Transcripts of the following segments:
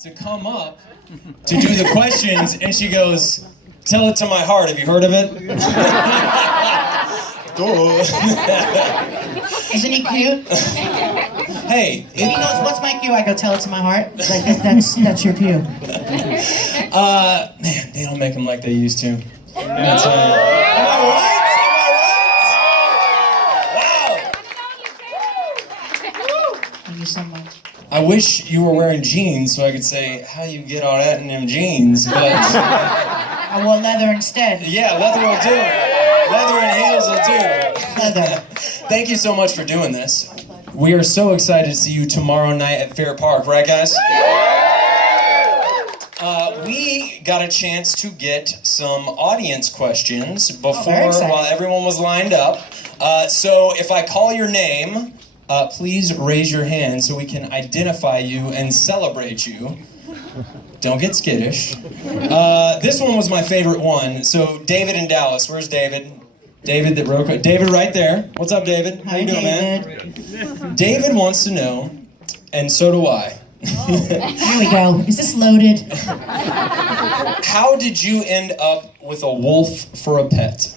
to come up to do the questions, and she goes, "Tell it to my heart. Have you heard of it?" Isn't he cute? Hey, He goes, "What's my cue?" I go, "Tell it to my heart." Like that's your cue. Man, they don't make them like they used to. That's, am I right? Wow. Thank you so much. I wish you were wearing jeans so I could say, "How you get all that in them jeans?" But I wore leather instead. yeah, leather will do. Leather and heels will do. Leather. Thank you so much for doing this. We are so excited to see you tomorrow night at Fair Park, right, guys? We got a chance to get some audience questions before, while everyone was lined up. So if I call your name, please raise your hand so we can identify you and celebrate you. Don't get skittish. This one was my favorite one. So David in Dallas. Where's David? David right there. What's up, David? How you doing, man? David wants to know, and so do I. Here we go. Is this loaded? How did you end up with a wolf for a pet?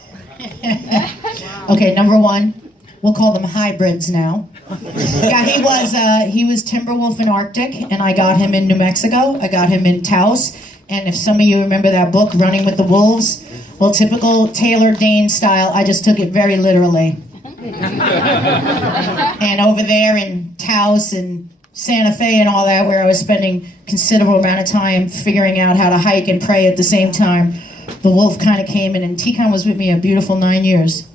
Okay, number one, we'll call them hybrids now. Yeah, he was Timberwolf in Arctic, and I got him in New Mexico. I got him in Taos, and if some of you remember that book, Running with the Wolves, well, typical Taylor Dayne style, I just took it very literally. And over there in Taos and Santa Fe and all that, where I was spending considerable amount of time figuring out how to hike and pray at the same time, the wolf kind of came in, and T-Con was with me a beautiful 9 years.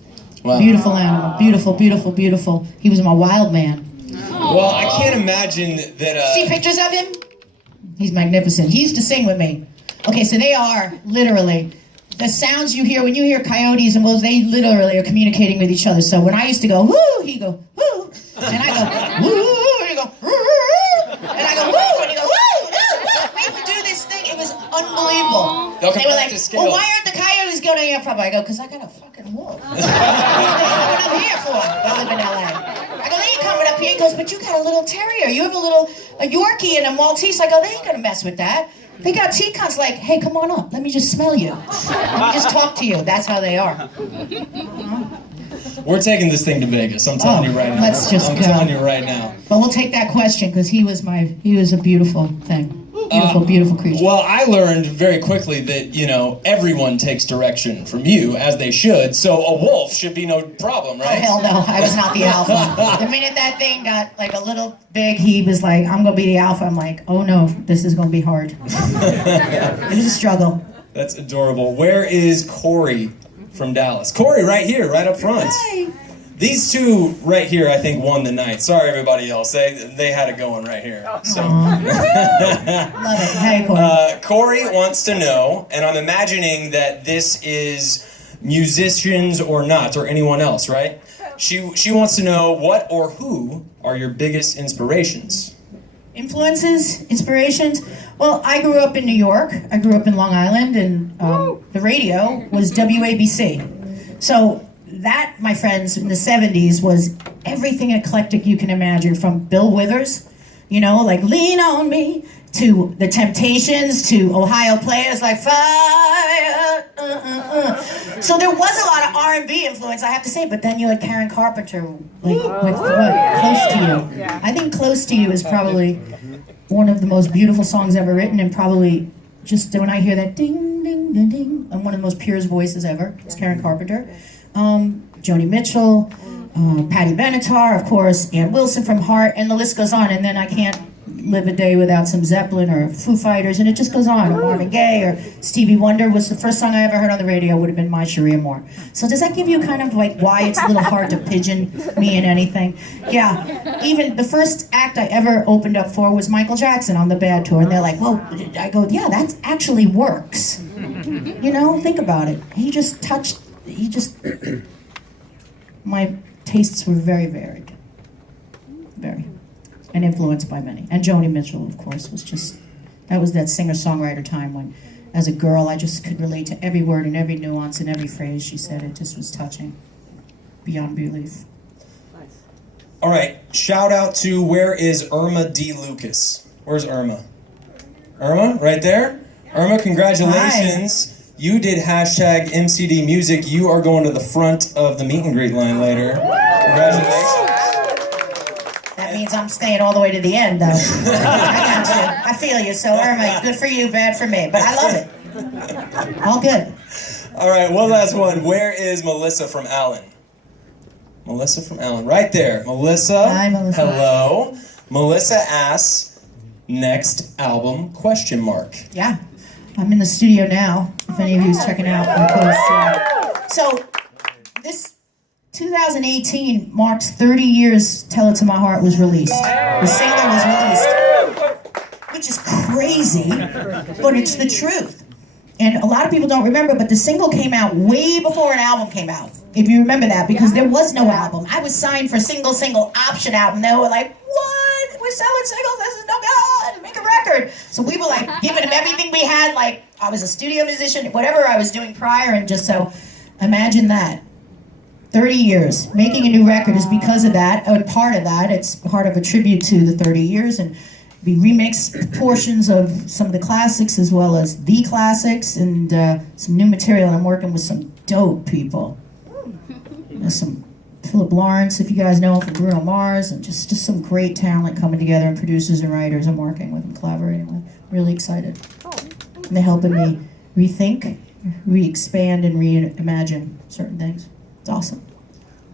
Wow. Beautiful animal. Beautiful, beautiful, beautiful. He was my wild man. Well, I can't imagine that... See pictures of him? He's magnificent. He used to sing with me. Okay, so they are, literally, the sounds you hear when you hear coyotes and wolves, they literally are communicating with each other. So when I used to go, woo, he'd go, woo, and I go, woo, and he'd go, woo, and I go, woo, and he'd go, woo, woo, woo. We would do this thing. It was unbelievable. They were like, well, why aren't the coyotes going to your problem? I go, because I got a fucking wolf. What are you coming up here for? I live in L.A. I go, they ain't coming up here. He goes, but you got a little terrier. You have a Yorkie and a Maltese. I go, they ain't going to mess with that. They got T-Cons like, hey, come on up. Let me just smell you. Let me just talk to you. That's how they are. We're taking this thing to Vegas. I'm telling you right now. Let's just I'm telling you right now. But we'll take that question because he was a beautiful thing. Beautiful, beautiful creature. Well, I learned very quickly that, everyone takes direction from you, as they should, so a wolf should be no problem, right? Oh, hell no. I was not the alpha. The minute that thing got, like, a little big, he was like, I'm going to be the alpha. I'm like, oh, no, this is going to be hard. It was a struggle. That's adorable. Where is Corey from Dallas? Corey, right here, right up front. Hi. These two right here, I think, won the night. Sorry, everybody else. They had it going right here. So. Love it. Hey, Corey. Corey wants to know, and I'm imagining that this is musicians or not, or anyone else, right? She wants to know what or who are your biggest inspirations? Influences, inspirations. Well, I grew up in New York. I grew up in Long Island, and the radio was WABC. So that, my friends, in the 70s was everything eclectic you can imagine, from Bill Withers, like Lean On Me, to The Temptations, to Ohio players like Fire. So there was a lot of R&B influence, I have to say, but then you had Karen Carpenter, like, with what? Close to You. Yeah. I think Close to You is probably one of the most beautiful songs ever written, and probably just when I hear that ding, ding, ding, ding, and one of the most purest voices ever, it's Karen Carpenter. Joni Mitchell, Patti Benatar, of course, Ann Wilson from Heart, and the list goes on. And then I can't live a day without some Zeppelin or Foo Fighters, and it just goes on. Or Marvin Gaye or Stevie Wonder was the first song I ever heard on the radio, would have been My Sharia Moore. So does that give you kind of like why it's a little hard to pigeon me in anything? Yeah, even the first act I ever opened up for was Michael Jackson on the Bad Tour, and they're like, well, I go, yeah, that actually works. Think about it. My tastes were very varied. Very. And influenced by many. And Joni Mitchell, of course, that was that singer-songwriter time when, as a girl, I just could relate to every word and every nuance and every phrase she said. It just was touching. Beyond belief. Nice. All right, shout out to, where is Irma D. Lucas? Where's Irma? Irma, right there. Irma, congratulations. Hi. You did hashtag MCD Music. You are going to the front of the meet and greet line later. Congratulations. That means I'm staying all the way to the end, though. I got you. I feel you. So, Irma, good for you, bad for me. But I love it. All good. All right, one last one. Where is Melissa from Allen? Melissa from Allen. Right there. Melissa. Hi, Melissa. Hello. Melissa asks, next album, question mark. Yeah. I'm in the studio now, if any of you is checking out my post. So, this 2018 marks 30 years Tell It To My Heart was released. The single was released. Which is crazy, but it's the truth. And a lot of people don't remember, but the single came out way before an album came out. If you remember that, because there was no album. I was signed for single option album. They were like, what? We're selling singles, this is no good, make a record. So we were like giving them everything we had, like I was a studio musician, whatever I was doing prior, and just so, imagine that. 30 years, making a new record is because of that, and part of that, it's part of a tribute to the 30 years, and we remix portions of some of the classics as well as the classics, and some new material, and I'm working with some dope people. There's some Philip Lawrence, if you guys know him, from Bruno Mars, and just some great talent coming together, and producers and writers I'm working with and collaborating with. Really excited. And they're helping me rethink, re-expand, and reimagine certain things. It's awesome.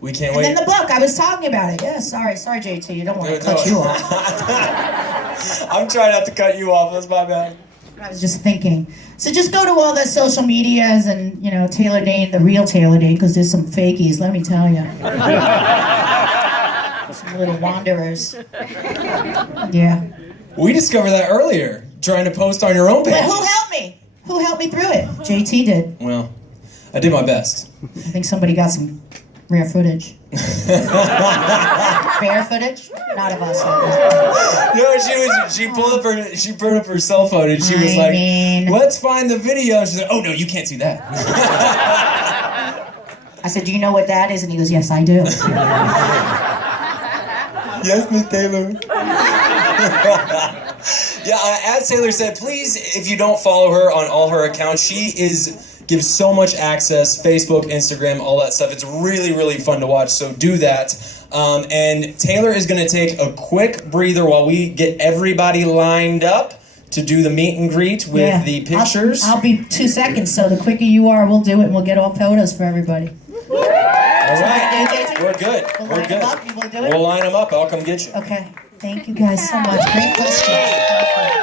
We can't wait. And then the book, I was talking about it. Yeah, sorry JT, you don't want to cut you off. I'm trying not to cut you off, that's my bad. I was just thinking. So just go to all the social medias and, Taylor Dayne, the real Taylor Dayne, because there's some fakies, let me tell you. Some little wanderers. Yeah. We discovered that earlier, trying to post on your own page. But who helped me? Who helped me through it? JT did. Well, I did my best. I think somebody got some rare footage. Rare footage? Not of us. No, she pulled up her cell phone and she was like, let's find the video. And she's like, oh no, you can't see that. I said, do you know what that is? And he goes, yes, I do. Yes, Miss Taylor. Yeah, as Taylor said, please, if you don't follow her on all her accounts, she gives so much access, Facebook, Instagram, all that stuff. It's really, really fun to watch, so do that. And Taylor is going to take a quick breather while we get everybody lined up to do the meet and greet with the pictures. I'll be 2 seconds, so the quicker you are, we'll do it, and we'll get all photos for everybody. All right, we're good. We're good. We'll line them up. I'll come get you. Okay. Thank you guys so much. Great question.